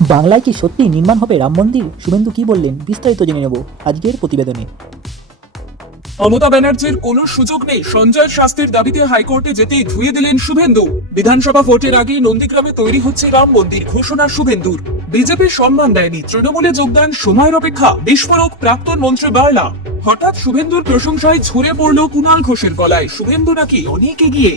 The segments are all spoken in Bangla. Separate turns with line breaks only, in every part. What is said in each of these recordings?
বাংলায় কি সত্যি নির্মাণ হবে রাম মন্দির? শুভেন্দু কি বললেন? বিস্তারিত জেনে নেব আজকের প্রতিবেদনে।
মমতা ব্যানার্জির কোনো সুযোগ নেই। সঞ্জয় শাস্তির দাবিতে হাইকোর্টে যেতেই ধুয়ে দিলেন শুভেন্দু। বিধানসভা ভোটের আগেই নন্দীগ্রামে তৈরি হচ্ছে রাম মন্দির ঘোষণা শুভেন্দুর। বিজেপি সম্মান দেয়নি। তৃণমূলে যোগদান সময়ের অপেক্ষা বিস্ফোরক প্রাক্তন মন্ত্রী বার্লা। হঠাৎ শুভেন্দুর প্রশংসায় ঝরে পড়ল কুণাল ঘোষের গলায়। শুভেন্দু নাকি অনেক এগিয়ে।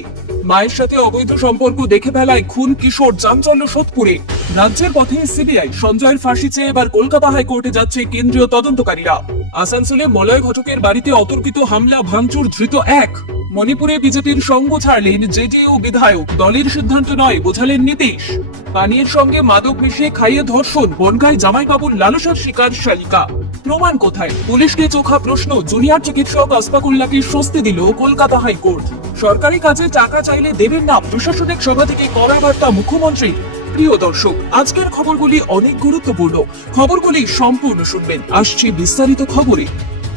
মায়ের সাথে অবৈধ সম্পর্ক দেখে ফেলায় খুন, কিশোর, চাঞ্চল্য সোদপুরে। রাজ্যের পথে সিবিআই সঞ্জয়ের ফাঁসি চেয়ে এবার কলকাতা হাইকোর্টে যাচ্ছে কেন্দ্রীয় তদন্তকারীরা। আসানসোলে মলয় ঘটকের বাড়িতে অতর্কিত হামলা, ভাঙচুর, ধৃত এক। মণিপুরে বিজেপির সঙ্গ ছাড়লেন জেডিইউ বিধায়ক। দলের সিদ্ধান্ত নয়, বোঝালেন নীতিশ। পানীয়ের সঙ্গে মাদক মিশিয়ে খাইয়ে ধর্ষণ, বনগায় জামাইবাবুর লালসার শিকার শালিকা। প্রমাণ কোথায়? পুলিশকে চোখা প্রশ্ন, জুনিয়র চিকিৎসক আসফাকুল্লাহকে স্বস্তি দিল কলকাতা হাইকোর্ট। সরকারি কাজে টাকা চাইলে দেবেন না, প্রশাসনিক সভা থেকে কড়া বার্তা মুখ্যমন্ত্রী প্রিয় দর্শক আজকের খবরগুলি অনেক গুরুত্বপূর্ণ। খবরগুলি সম্পূর্ণ শুনবেন। আসছে বিস্তারিত খবরে।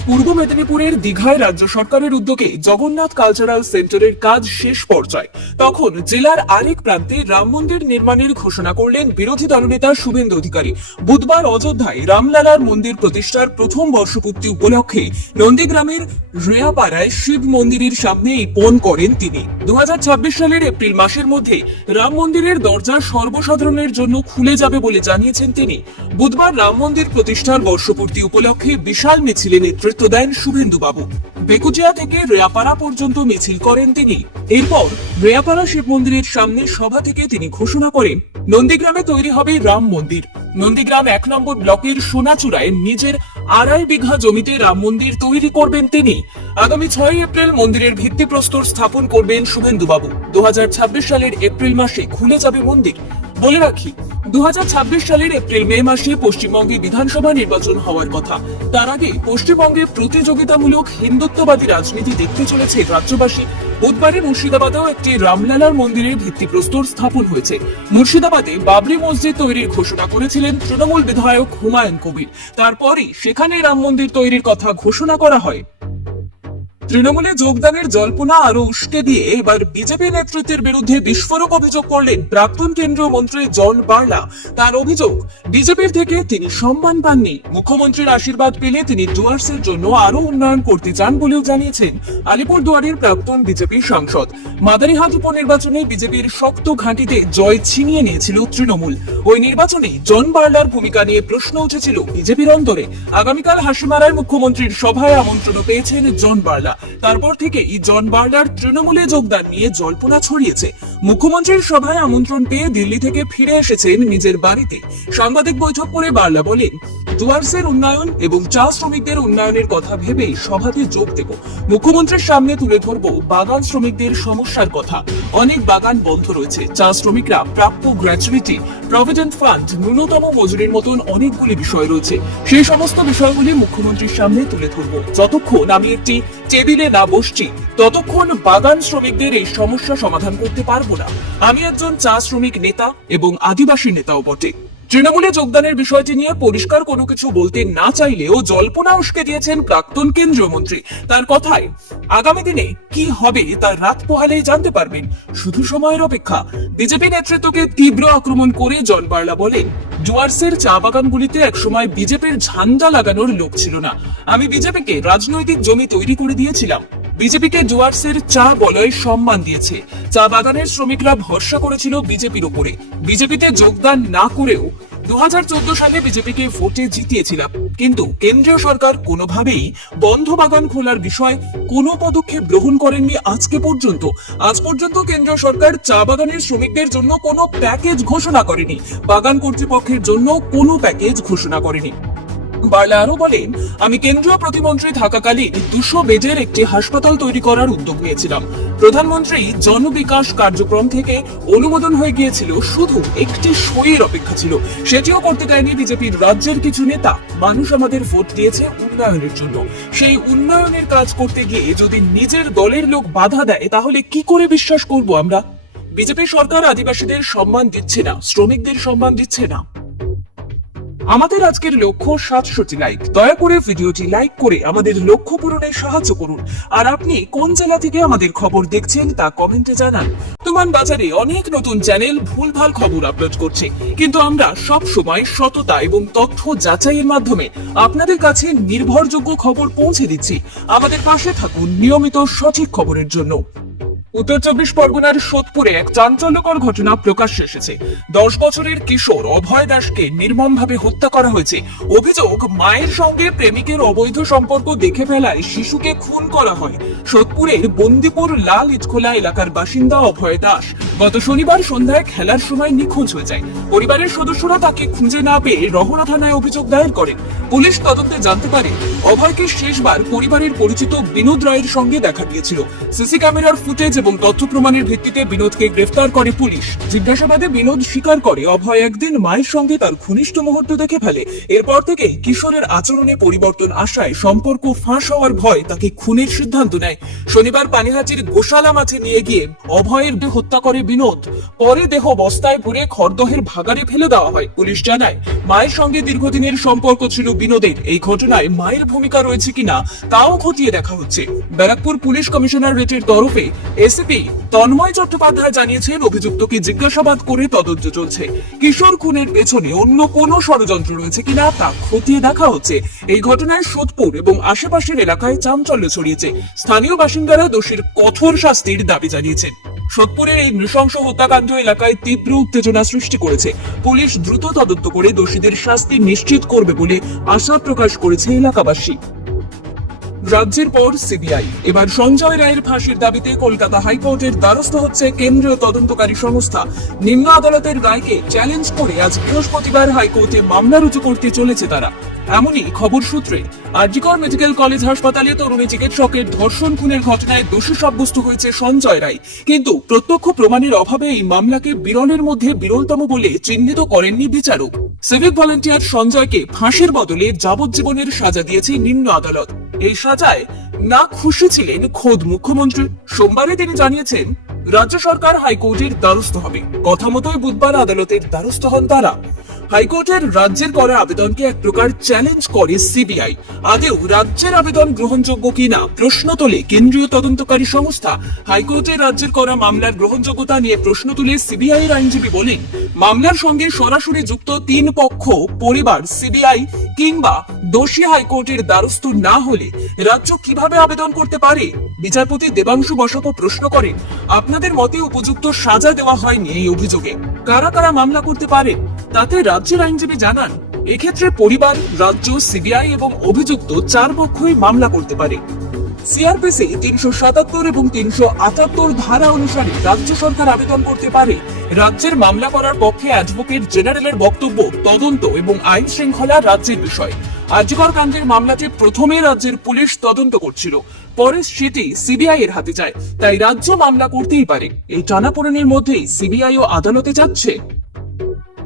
পূর্ব মেদিনীপুরের দীঘায় রাজ্য সরকারের উদ্যোগে জগন্নাথ কালচারাল সেন্টারের কাজ শেষ পর্যায়ে। তখন জেলার আরেক প্রান্তে রাম মন্দির নির্মাণের ঘোষণা করলেন বিরোধী দলনেতা শুভেন্দু অধিকারী। বুধবার অযোধ্যায় রামলালার মন্দির প্রতিষ্ঠার প্রথম বর্ষপূর্তি উপলক্ষে নন্দীগ্রামের রেয়াপাড়ায় শিব মন্দিরের সামনে এই পণ করেন তিনি। দু হাজার ছাব্বিশ সালের এপ্রিল মাসের মধ্যে রাম মন্দিরের দরজা সর্বসাধারণের জন্য খুলে যাবে বলে জানিয়েছেন তিনি। বুধবার রাম মন্দির প্রতিষ্ঠার বর্ষপূর্তি উপলক্ষে বিশাল মিছিলে নেতৃত্ব দেন শুভেন্দু বাবু বেকুজিয়া থেকে রেয়াপাড়া পর্যন্ত মিছিল করেন তিনি। এরপর রেয়াপাড়া শিব মন্দিরের সামনে সভা থেকে তিনি ঘোষণা করেন, নন্দীগ্রামে তৈরি হবে রাম মন্দির। নন্দীগ্রাম এক নম্বর ব্লকের সোনাচূড়ায় নিজের আড়াই বিঘা জমিতে রাম মন্দির তৈরি করবেন তিনি। আগামী ছয় এপ্রিল মন্দিরের ভিত্তিপ্রস্তর স্থাপন করবেন শুভেন্দু বাবু দু হাজার ছাব্বিশ সালের এপ্রিল মাসে খুলে যাবে মন্দির। বলে রাখি দু সালের এপ্রিল মে মাসে পশ্চিমবঙ্গে বিধানসভা নির্বাচন হওয়ার কথা। তার আগে পশ্চিমবঙ্গে প্রতিযোগিতামূলক হিন্দুত্ববাদী রাজনীতি দেখতে চলেছে রাজ্যবাসী। বুধবারে মুর্শিদাবাদেও একটি রামলালার মন্দিরের ভিত্তিপ্রস্তর স্থাপন হয়েছে। মুর্শিদাবাদে বাবরি মসজিদ তৈরির ঘোষণা করেছিলেন তৃণমূল বিধায়ক হুমায়ুন কবির। তারপরই সেখানে রাম মন্দির তৈরির কথা ঘোষণা করা হয়। তৃণমূলে যোগদানের জল্পনা আরও উস্কে দিয়ে এবার বিজেপি নেতৃত্বের বিরুদ্ধে বিস্ফোরক অভিযোগ করলেন প্রাক্তন কেন্দ্রীয় মন্ত্রী জন বার্লা। তার অভিযোগ, বিজেপির থেকে তিনি সম্মান পাননি। মুখ্যমন্ত্রীর আশীর্বাদ পেলে তিনি ডুয়ার্সের জন্য আরও উন্নয়ন করতে চান বলেও জানিয়েছেন আলিপুর দুয়ারের প্রাক্তন বিজেপি সাংসদ। মাদারিহাট উপনির্বাচনে বিজেপির শক্ত ঘাঁটিতে জয় ছিনিয়ে নিয়েছিল তৃণমূল। ওই নির্বাচনে জন বার্লার ভূমিকা নিয়ে প্রশ্ন উঠেছিল বিজেপির অন্তরে। আগামীকাল হাসিমারায় মুখ্যমন্ত্রীর সভায় আমন্ত্রণ পেয়েছেন জন বার্লা। তারপর থেকেই জন বার্লার তৃণমূলে যোগদান নিয়ে জল্পনা ছড়িয়েছে। মুখ্যমন্ত্রীর সভায় আমন্ত্রণ পেয়ে দিল্লি থেকে ফিরে এসেছেন নিজের বাড়িতে। সাংবাদিক বৈঠক করে বার্লা বলেন ডুয়ার্সের উন্নয়ন এবং চা শ্রমিকদের উন্নয়নের কথা ভেবে সভাতে যোগ দেব। মুখ্যমন্ত্রীর সামনে তুলে ধরব বাগান শ্রমিকদের সমস্যার কথা। অনেক বাগান বন্ধ রয়েছে। চা শ্রমিকরা প্রাপ্য গ্র্যাচুইটি, প্রভিডেন্ট ফান্ড, ন্যূনতম মজুরির মতন অনেকগুলি বিষয় রয়েছে। সেই সমস্ত বিষয়গুলি মুখ্যমন্ত্রীর সামনে তুলে ধরব। যতক্ষণ আমি একটি টেবিলে না বসছি, ততক্ষণ বাগান শ্রমিকদের এই সমস্যা সমাধান করতে পারব না। আমি একজন চা শ্রমিক নেতা এবং আদিবাসী নেতাও বটে। তৃণমূলে যোগদানের বিষয়টি নিয়ে পরিষ্কার কোনো কিছু বলতে না চাইলেও জল্পনা উস্কে দিয়েছেন প্রাক্তন কেন্দ্রীয় মন্ত্রী। তার কথায়, আগামী দিনে কি হবে তার রাত পোহালেই জানতে পারবেন। শুধু সময়ের অপেক্ষা। বিজেপি নেতৃত্বকে তীব্র আক্রমণ করে জন বার্লা বলেন ডুয়ার্সের চা বাগানগুলিতে একসময় বিজেপির ঝান্ডা লাগানোর লোক ছিল না। আমি বিজেপিকে রাজনৈতিক জমি তৈরি করে দিয়েছিলাম। বিজেপিকে ডুয়ার্সের চা বলয় সম্মান দিয়েছে। চা বাগানের শ্রমিকরা ভরসা করেছিল বিজেপির উপরে। বিজেপিতে যোগদান না করেও দুহাজার চোদ্দ সালে বিজেপিকে ভোটে জিতিয়েছিলাম। কিন্তু কেন্দ্রীয় সরকার কোনোভাবেই বন্ধ বাগান খোলার বিষয়ে কোনো পদক্ষেপ গ্রহণ করেননি আজকে পর্যন্ত। আজ পর্যন্ত কেন্দ্রীয় সরকার চা বাগানের শ্রমিকদের জন্য কোনো প্যাকেজ ঘোষণা করেনি। বাগান কর্তৃপক্ষের জন্য কোনো প্যাকেজ ঘোষণা করেনি। বার্লা আরও বলেন আমি কেন্দ্রীয় প্রতিমন্ত্রী থাকাকালীন দুশো বেডের একটি হাসপাতাল তৈরি করার উদ্যোগ নিয়েছিলাম। প্রধানমন্ত্রী জনবিকাশ কার্যক্রম থেকে অনুমোদন হয়ে গিয়েছিল, শুধু একটি সইয়ের অপেক্ষা ছিল। সেটিও করতে দেয়নি বিজেপির রাজ্যের কিছু নেতা। মানুষ আমাদের ভোট দিয়েছে উন্নয়নের জন্য। সেই উন্নয়নের কাজ করতে গিয়ে যদি নিজের দলের লোক বাধা দেয়, তাহলে কি করে বিশ্বাস করব আমরা? বিজেপি সরকার আদিবাসীদের সম্মান দিচ্ছে না, শ্রমিকদের সম্মান দিচ্ছে না। আমাদের আজকের লক্ষ্য সাতশোটি লাইক দয়া করে ভিডিওটি লাইক করে আমাদের লক্ষ্য পূরণে সাহায্য করুন। আর আপনি কোন জেলা থেকে আমাদের খবর দেখছেন তা কমেন্টে জানান। বর্তমান বাজারে অনেক নতুন চ্যানেল ভুলভাল খবর আপলোড করছে। কিন্তু আমরা সব সময় সততা এবং তথ্য যাচাইয়ের মাধ্যমে আপনাদের কাছে নির্ভরযোগ্য খবর পৌঁছে দিচ্ছি। আমাদের পাশে থাকুন নিয়মিত সঠিক খবরের জন্য। উত্তর চব্বিশ পরগনার সোদপুরে এক চাঞ্চল্যকর ঘটনা প্রকাশ্যে এসেছে। দশ বছরের কিশোর অভয় দাসকে নির্মমভাবে হত্যা করা হয়েছে। অভিযোগ, মায়ের সঙ্গে প্রেমিকের অবৈধ সম্পর্ক দেখে ফেলায় শিশুকে খুন করা হয়। সোদপুরের বন্দিপুর লাল ইটখোলা এলাকার বাসিন্দা অভয় দাস গত শনিবার সন্ধ্যায় খেলার সময় নিখোঁজ হয়ে যায়। পরিবারের সদস্যরা তাকে খুঁজে না পেয়ে রহনা থানায় অভিযোগ দায়ের করেন। পুলিশ তদন্তে জানতে পারে, অভয়কে শেষবার পরিবারের পরিচিত বিনোদ রায়ের সঙ্গে দেখা গিয়েছিল। সিসি ক্যামেরার ফুটেজ এবং তথ্য প্রমাণের ভিত্তিতে বিনোদকে গ্রেফতার করে পুলিশ। জিজ্ঞাসাবাদে বিনোদ স্বীকার করে, অভয় একদিন মায়ের সঙ্গে তার ঘনিষ্ঠ মুহূর্ত দেখে ফেলে। এরপর থেকে কিশোরের আচরণে পরিবর্তন আসায় সম্পর্ক ফাঁস হওয়ার ভয় তাকে খুনের সিদ্ধান্ত নেয়। শনিবার পানিহাটির গোশালা মাঠে নিয়ে গিয়ে অভয়ের হত্যা করে বিনোদ। পরে দেহ বস্তায় ভরে খরদহের ভাগাড়ে ফেলে দেওয়া হয়। পুলিশ জানায়, মায়ের সঙ্গে দীর্ঘদিনের সম্পর্ক ছিল বিনোদের। এই ঘটনায় মায়ের ভূমিকা রয়েছে কিনা তাও খতিয়ে দেখা হচ্ছে। ব্যারাকপুর পুলিশ কমিশনার রেটের তরফে এসিপি তন্ময় চট্টোপাধ্যায় জানিয়েছেন, অভিযুক্তকে জিজ্ঞাসাবাদ করে তদন্ত চলছে। কিশোর খুনের পেছনে অন্য কোনো ষড়যন্ত্র রয়েছে কিনা তা খতিয়ে দেখা হচ্ছে। এই ঘটনায় সোদপুর এবং আশেপাশের এলাকায় চাঞ্চল্য ছড়িয়েছে। স্থানীয় বাসিন্দারা দোষীর কঠোর শাস্তির দাবি জানিয়েছেন। সোদপুরের এই নৃশংস হত্যাকাণ্ড এলাকায় তীব্র উত্তেজনা সৃষ্টি করেছে। পুলিশ দ্রুত তদন্ত করে দোষীদের শাস্তি নিশ্চিত করবে বলে আশা প্রকাশ করেছে এলাকাবাসী। রাজ্যের পর সিবিআই। এবার সঞ্জয় রায়ের ফাঁসির দাবিতে কলকাতা হাইকোর্টের দ্বারস্থ হচ্ছে কেন্দ্রীয় তদন্তকারী সংস্থা। নিম্ন আদালতের রায়কে চ্যালেঞ্জ করে আজ বৃহস্পতিবার হাইকোর্টে মামলা রুজু করতে চলেছে তারা। এমনই খবর সূত্রে। আরজিকর মেডিকেল কলেজ হাসপাতালে তরুণী চিকিৎসকের ধর্ষণ খুনের ঘটনায় দোষী সাব্যস্ত হয়েছে সঞ্জয় রায়। কিন্তু প্রত্যক্ষ প্রমাণের অভাবে এই মামলাকে বিরলের মধ্যে বিরলতম বলে চিহ্নিত করেননি বিচারক। সিভিক ভলেন্টিয়ার সঞ্জয়কে ফাঁসির বদলে যাবজ্জীবনের সাজা দিয়েছে নিম্ন আদালত। এই সাজায় না খুশি ছিলেন খোদ মুখ্যমন্ত্রী। সোমবারে তিনি জানিয়েছেন, রাজ্য সরকার হাইকোর্টের দ্বারস্থ হবে। কথা মতোই বুধবার আদালতের দ্বারস্থ হন তারা। হাইকোর্টের রাজ্যের করা আবেদনকে এক প্রকার চ্যালেঞ্জ করে সিবিআই আদেও রাজ্যের আবেদন গ্রহণযোগ্য কিনা প্রশ্ন তোলে কেন্দ্রীয় তদন্তকারী সংস্থা। হাইকোর্টের রাজ্যের করা মামলার গ্রহণযোগ্যতা নিয়ে প্রশ্ন তুলে সিবিআই আইনজীবী বলেন, মামলার সঙ্গে সরাসরি যুক্ত তিন পক্ষ, পরিবার সিবিআই কিংবা দোষী হাইকোর্টের দ্বারস্থ না হলে রাজ্য কীভাবে আবেদন করতে পারে? বিচারপতি দেবাংশু বসক প্রশ্ন করেন, আপনাদের মতে উপযুক্ত সাজা দেওয়া হয়নি এই অভিযোগে। কারা কারা মামলা করতে পারে তাতে রাজ্যের আইনজীবী জানান, এক্ষেত্রে পরিবার, রাজ্য, সিবিআই এবং অভিযুক্ত চার পক্ষই মামলা করতে পারে। সিআরপিসি তিনশো সাতাত্তর এবং তিনশো আটাত্তর ধারা অনুসারে রাজ্য সরকার আবেদন করতে পারে। রাজ্যের মামলা করার পক্ষে অ্যাডভোকেট জেনারেলের বক্তব্য, তদন্ত এবং আইন শৃঙ্খলা রাজ্যের বিষয়। আর্যিকর কাণ্ডের মামলাটি প্রথমে রাজ্যের পুলিশ তদন্ত করছিল, পরে সেটি সিবিআই এর হাতে যায়। তাই রাজ্য মামলা করতেই পারে। এই টানাপোড়েনের মধ্যেই সিবিআই ও আদালতে যাচ্ছে।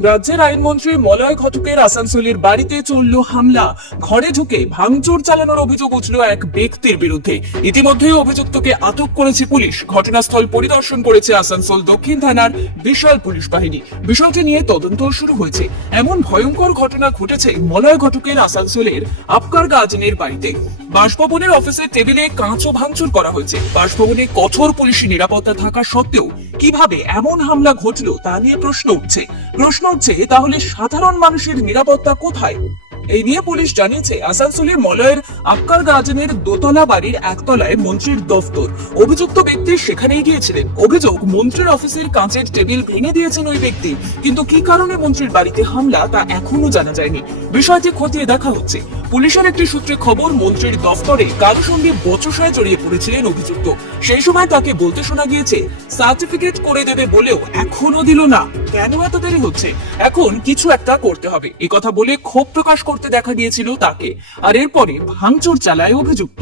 রাজ্যের আইনমন্ত্রী মলয় ঘটকের আসানসোলের বাড়িতে চলল হামলা। ঘরে ঢুকে ভাঙচুর চালানোর অভিযোগ উঠল এক ব্যক্তির বিরুদ্ধে। ইতিমধ্যেই অভিযুক্তকে আটক করেছে পুলিশ। ঘটনাস্থল পরিদর্শন করেছে আসানসোল দক্ষিণ থানার বিশাল পুলিশ বাহিনী। বিষয়টি নিয়ে তদন্ত শুরু হয়েছে। এমন ভয়ঙ্কর ঘটনা ঘটেছে মলয় ঘটকের আসানসোলের আপকার গাজনের বাড়িতে। বাসভবনের অফিসের টেবিলে কাঁচও ভাঙচুর করা হয়েছে। বাসভবনে কঠোর পুলিশি নিরাপত্তা থাকা সত্ত্বেও কীভাবে এমন হামলা ঘটলো তা নিয়ে প্রশ্ন উঠছে। প্রশ্ন উঠছে তাহলে সাধারণ মানুষের নিরাপত্তা কোথায়? এই নিয়ে পুলিশ জানিয়েছে, আসানসোলের মলয়ের আক্কার গার্ডেনের দোতলা বাড়ির একতলায় মন্ত্রীর দফতর। অভিযুক্ত ব্যক্তি সেখানেই গিয়েছিলেন। অভিযোগ, মন্ত্রীর অফিসের কাঁচের টেবিল ভেঙে দিয়েছেন ওই ব্যক্তি। কিন্তু কি কারণে মন্ত্রীর বাড়িতে হামলা তা এখনও জানা যায়নি। বিষয়টি খতিয়ে দেখা হচ্ছে। পুলিশের একটি সূত্রে খবর, মন্ত্রীর দফতরে কারও সঙ্গে বচসায় জড়িয়ে পড়েছিলেন অভিযুক্ত। সেই সময় তাকে বলতে শোনা গিয়েছে, সার্টিফিকেট করে দেবে বলেও এখনও দিল না। কেন এত দেরি হচ্ছে? এখন কিছু একটা করতে হবে। এ কথা বলে ক্ষোভ প্রকাশ করতে দেখা গিয়েছিল তাকে, আর এরপরে ভাঙচুর চালায় অভিযুক্ত।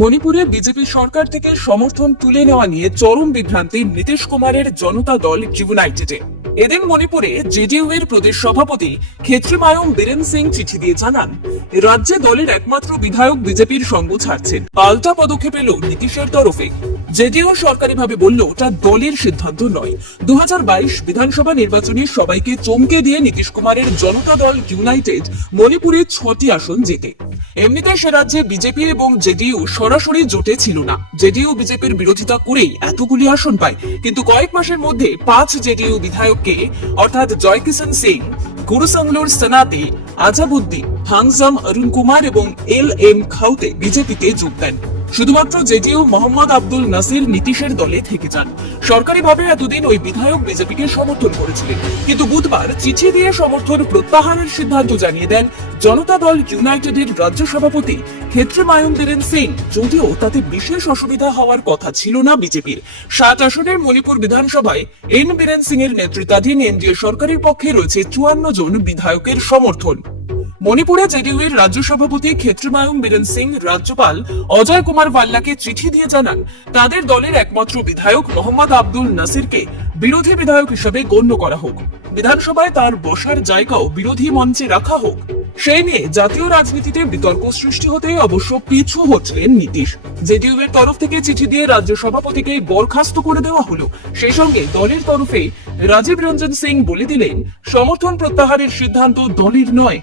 মণিপুরে বিজেপি সরকার থেকে সমর্থন তুলে নেওয়া নিয়ে চরম বিভ্রান্তি নীতিশ কুমারের জনতা দল ইউনাইটেডে। এদিন মণিপুরে জেডিইউ এর প্রদেশ সভাপতি ক্ষেত্রমায়ম বীরেন সিং চিঠি দিয়ে জানান, রাজ্যে দলের একমাত্র বিধায়ক বিজেপির সঙ্গ ছাড়ছেন। পাল্টা পদক্ষেপ এলো নীতিশের তরফে। জেডিও সরকারিভাবে বলল, ওটা দলের সিদ্ধান্ত নয়। দু বিধানসভা নির্বাচনে সবাইকে চমকে দিয়ে নীতিশ কুমারের জনতা দল ইউনাইটেড মণিপুরে ছটি আসন জেতে। এমনিতে সে রাজ্যে বিজেপি এবং জেডিইউ সরাসরি জোটে ছিল না। জেডিইউ বিজেপির বিরোধিতা করেই এতগুলি আসন পায়। কিন্তু কয়েক মাসের মধ্যে পাঁচ জেডিইউ বিধায়ককে, অর্থাৎ জয়কিষণ সিং, গুরুসংলোর সেনাতে আজাবুদ্দিন হাংজাম অরুণ কুমার এবং এল এম খাউতে বিজেপিতে যোগ দেন। শুধুমাত্র জেডিইউ মোহাম্মদ আব্দুল নাসির নীতিশের দলে থেকে যান। সরকারিভাবে এতদিন ওই বিধায়ক বিজেপিকে সমর্থন করেছিলেন। কিন্তু বুধবার চিঠি দিয়ে সমর্থন প্রত্যাহারের সিদ্ধান্ত জানিয়ে দেন জনতা দল ইউনাইটেডের রাজ্য সভাপতি ক্ষেত্রে মায়ন বীরেন সিং। যদিও তাতে বিশেষ অসুবিধা হওয়ার কথা ছিল না বিজেপির। সাত আসনের মণিপুর বিধানসভায় এন বীরেন সিং এর নেতৃত্বাধীন এনডিএ সরকারের পক্ষে রয়েছে চুয়ান্ন জন বিধায়কের সমর্থন। মণিপুরে জেডিইউ এর রাজ্য সভাপতি ক্ষেত্রমায়ুম বীরেন সিং, রাজ্যপাল অজয় কুমার ভাল্লাকে চিঠি দিয়ে জানান, তাদের দলের একমাত্র বিধায়ক মোহাম্মদ আব্দুল নাসিরকে বিরোধী বিধায়ক হিসেবে গণ্য করা হোক। বিধানসভায় তার বসার জায়গাও বিরোধী মঞ্চে রাখা হোক। সেই নিয়ে জাতীয় রাজনীতিতে বিতর্ক সৃষ্টি হতে অবশ্য পিছু হচ্ছিলেন নীতিশ। জেডিইউ এর তরফ থেকে চিঠি দিয়ে রাজ্য সভাপতিকে বরখাস্ত করে দেওয়া হলো। সেই সঙ্গে দলের তরফে রাজীব রঞ্জন সিং বলে দিলেন, সমর্থন প্রত্যাহারের সিদ্ধান্ত দলের নয়।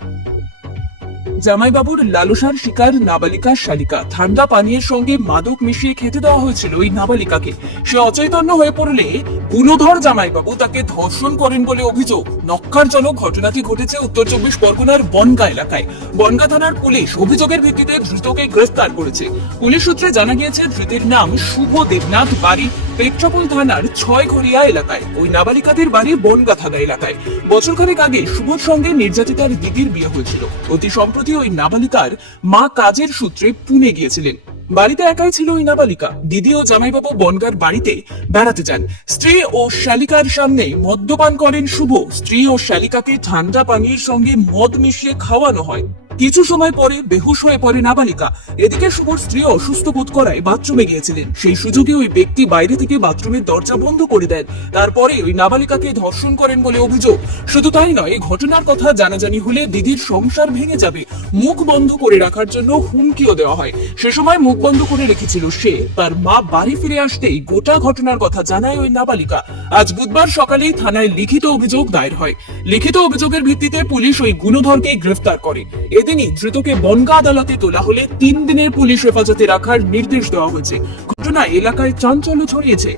জামাইবাবুর লালসার শিকার নাবালিকা শালিকা। ঠান্ডা পানীয়ের সঙ্গে মাদক মিশিয়ে খেতে দেওয়া হয়েছিল ওই নাবালিকাকে। সে অচৈতন্য হয়ে পড়লে গুণধর জামাইবাবু তাকে ধর্ষণ করেন বলে অভিযোগ। নক্কারজনক ঘটনাটি ঘটেছে উত্তর চব্বিশ পরগনার বনগা এলাকায়। বনগা থানার পুলিশ অভিযোগের ভিত্তিতে ধৃতকে গ্রেফতার করেছে। পুলিশ সূত্রে জানা গিয়েছে, ধৃতের নাম শুভ দেবনাথ বাড়ি পেট্রাপোল থানার ছয় ঘরিয়া এলাকায়, ওই নাবালিকাদের বাড়ি বনগা এলাকায়। বছরখানেক আগে শুভর সঙ্গে নির্যাতিতার দিদির বিয়ে হয়েছিল। অতি সম্প্রতি ওই নাবালিকার মা কাজের সূত্রে পুনে গিয়েছিলেন। বাড়িতে একাই ছিল ওই নাবালিকা। দিদি ও জামাইবাবু বনগার বাড়িতে বেড়াতে যান। স্ত্রী ও শালিকার সামনে মদ্যপান করেন শুভ। স্ত্রী ও শালিকাকে ঠান্ডা পানির সঙ্গে মদ মিশিয়ে খাওয়ানো হয়। কিছু সময় পরে বেহুশ হয়ে পড়ে নাবালিকা। এদিকে শুভর স্ত্রী অসুস্থ বোধ করায় বাথরুমে গিয়েছিলেন। সেই সুযোগে ওই ব্যক্তি বাইরে থেকে বাথরুমের দরজা বন্ধ করে দেন। তারপরে ওই নাবালিকাকে ধর্ষণ করেন বলে অভিযোগ। শুধু তাই নয়, এই ঘটনার কথা জানাজানি হলে দিদির সংসার ভেঙে যাবে। মুখ বন্ধ করে রাখার জন্য হুমকিও দেওয়া হয়। সে সময় মুখ বন্ধ করে রেখেছিল সে। তার মা বাড়ি ফিরে আসতেই গোটা ঘটনার কথা জানায় ওই নাবালিকা। আজ বুধবার সকালেই থানায় লিখিত অভিযোগ দায়ের হয়। লিখিত অভিযোগের ভিত্তিতে পুলিশ ওই গুণধরকে গ্রেফতার করে। এদিনই ধৃতকে বনগা আদালতে তোলা হলে তিন দিনের পুলিশ হেফাজতে রাখার নির্দেশ দেওয়া হয়েছে। ঘটনা এলাকায় চাঞ্চল্য ছড়িয়েছে।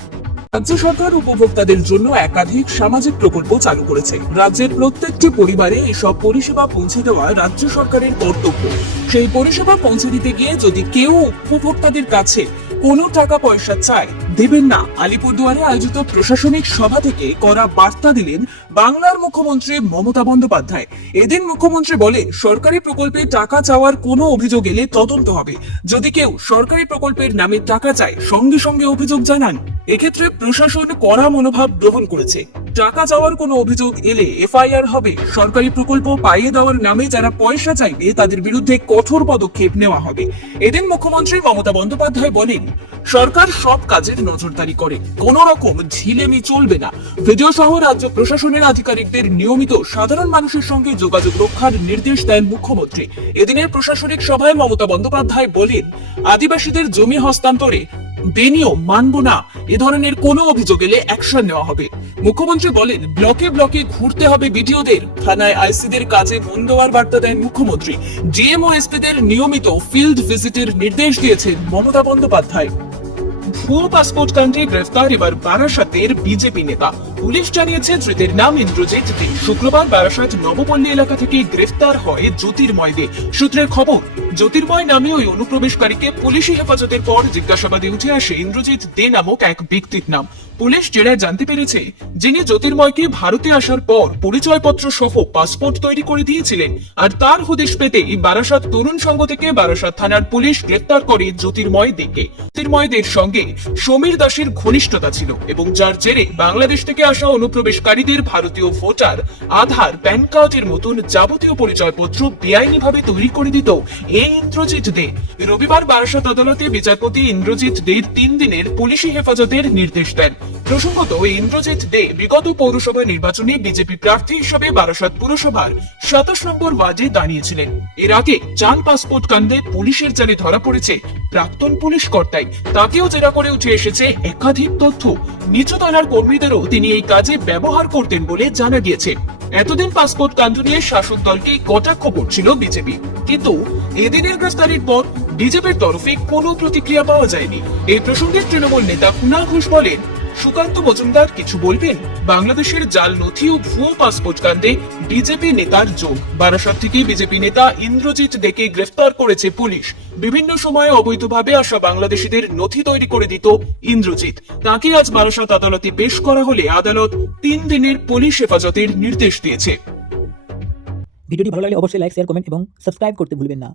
রাজ্য সরকার উপভোক্তাদের জন্য একাধিক সামাজিক প্রকল্প চালু করেছে। রাজ্যের প্রত্যেকটি পরিবারে এসব পরিষেবা পৌঁছে দেওয়া রাজ্য সরকারের কর্তব্য। সেই পরিষেবা পৌঁছে দিতে গিয়ে যদি কেউ উপভোক্তাদের কাছে কোনো টাকা পয়সা চায় দেবেন না। আলিপুরদুয়ারে আয়োজিত প্রশাসনিক সভা থেকে করা বার্তা দিলেন বাংলার মুখ্যমন্ত্রী মমতা বন্দ্যোপাধ্যায়। এদিন মুখ্যমন্ত্রী বলে সরকারি প্রকল্পে টাকা চাওয়ার কোনো অভিযোগ এলে তদন্ত হবে। যদি কেউ সরকারি প্রকল্পের নামে টাকা চায়, সঙ্গে সঙ্গে অভিযোগ জানান। এক্ষেত্রে প্রশাসন কড়া মনোভাব গ্রহণ করেছে। টাকা চাওয়ার কোনো অভিযোগ এলে এফআইআর হবে। সরকারি প্রকল্প পাইয়ে দেওয়ার নামে যারা পয়সা চাইবে, তাদের বিরুদ্ধে কঠোর পদক্ষেপ নেওয়া হবে। এদিন মুখ্যমন্ত্রী মমতা বন্দ্যোপাধ্যায় বলেন, সরকার সব কাজের নজরদারি করে। কোন রকম ঝিলেমি চলবে না। ভিডিও সহ রাজ্য প্রশাসনের আধিকারিকদের নিয়মিত সাধারণ মানুষের সঙ্গে যোগাযোগ রক্ষার নির্দেশ দেন মুখ্যমন্ত্রী। এদিনের প্রশাসনিক সভায় মমতা বন্দ্যোপাধ্যায় বলেন, আদিবাসীদের জমি হস্তান্তরে বেনিও মানব না। এ ধরনের কোনো অভিযোগ এলে অ্যাকশন নেওয়া হবে। মুখ্যমন্ত্রী বলেন ব্লকে ব্লকে ঘুরতে হবে বিডিওদের। থানায় আইসিদের কাজে মন দেওয়ার বার্তা দেন মুখ্যমন্ত্রী। ডিএম ও এসপিদের নিয়মিত ফিল্ড ভিজিটের নির্দেশ দিয়েছেন মমতা বন্দ্যোপাধ্যায়। ভুয়ো পাসপোর্ট কাণ্ডে গ্রেফতার এবার বারাসাতের বিজেপি নেতা। পুলিশ জানিয়েছে, ধৃতের নাম ইন্দ্রজিৎ দে। শুক্রবার বারাসাত নবপল্লী এলাকা থেকে গ্রেফতার হয় জ্যোতির্ময় দে। সূত্রের খবর, জ্যোতির্ময় নামে ওই অনুপ্রবেশকারীকে পুলিশি হেফাজতের পর জিজ্ঞাসাবাদে উঠে আসে ইন্দ্রজিৎ দে নামক এক ব্যক্তির নাম। পুলিশ জেরায় জানতে পেরেছে, যিনি জ্যোতির্ময়কে ভারতে আসার পর পরিচয়পত্র সহ পাসপোর্ট তৈরি করে দিয়েছিলেন, আর তার হদিশ পেতেই বারাসাত তরুণ সংঘ থেকে বারাসাত থানার পুলিশ গ্রেফতার করে জ্যোতির্ময় দেকে জ্যোতির্ময়দের সঙ্গে সমীর দাসের ঘনিষ্ঠতা ছিল, এবং যার জেরে বাংলাদেশ থেকে আসা অনুপ্রবেশকারীদের ভারতীয় ভোটার, আধার, প্যান কার্ডের মতন যাবতীয় পরিচয়পত্র বেআইনিভাবে তৈরি করে দিত এই ইন্দ্রজিৎ দে। রবিবার বারাসত আদালতে বিচারপতি ইন্দ্রজিৎ দের তিন দিনের পুলিশি হেফাজতের নির্দেশ দেন। প্রসঙ্গত ইন্দ্রজিৎ দে বিগত পৌরসভা নির্বাচনে বিজেপি প্রার্থী হিসেবে বারাসাত পুরসভার সাতাশ নম্বর ওয়ার্ডে দাঁড়িয়েছিলেন। এর আগে চাল পাসপোর্ট কাণ্ডে পুলিশের জালে ধরা পড়েছে প্রাক্তন পুলিশ কর্তাই। তাকেও জেরা করে উঠে এসেছে একাধিক তথ্য। নিচু তলার কর্মীদেরও তিনি এই কাজে ব্যবহার করতেন বলে জানা গিয়েছে। এতদিন পাসপোর্ট কাণ্ড নিয়ে শাসক দলকে কটাক্ষ করছিল বিজেপি। কিন্তু এদিনের গ্রেফতারির পর বিজেপির তরফে কোনো প্রতিক্রিয়া পাওয়া যায়নি। এই প্রসঙ্গে তৃণমূল নেতা কুণাল ঘোষ বলেন সুকান্ত মজুমদার কিছু বলবেন? বাংলাদেশের জাল নথি ও ভুয়ো পাসপোর্ট কাণ্ডে বিজেপি নেতার যোগ। বারাসাত থেকে বিজেপি নেতা ইন্দ্রজিৎ দেকে গ্রেফতার করেছে পুলিশ। বিভিন্ন সময়ে অবৈধভাবে আসা বাংলাদেশিদের নথি তৈরি করে দিত ইন্দ্রজিৎ। তাকে আজ বারাসাত আদালতে পেশ করা হলে আদালত তিন দিনের পুলিশ হেফাজতের নির্দেশ দিয়েছে।
ভিডিওটি ভালো লাগলে অবশ্যই লাইক, শেয়ার, কমেন্ট এবং সাবস্ক্রাইব করতে ভুলবেন না।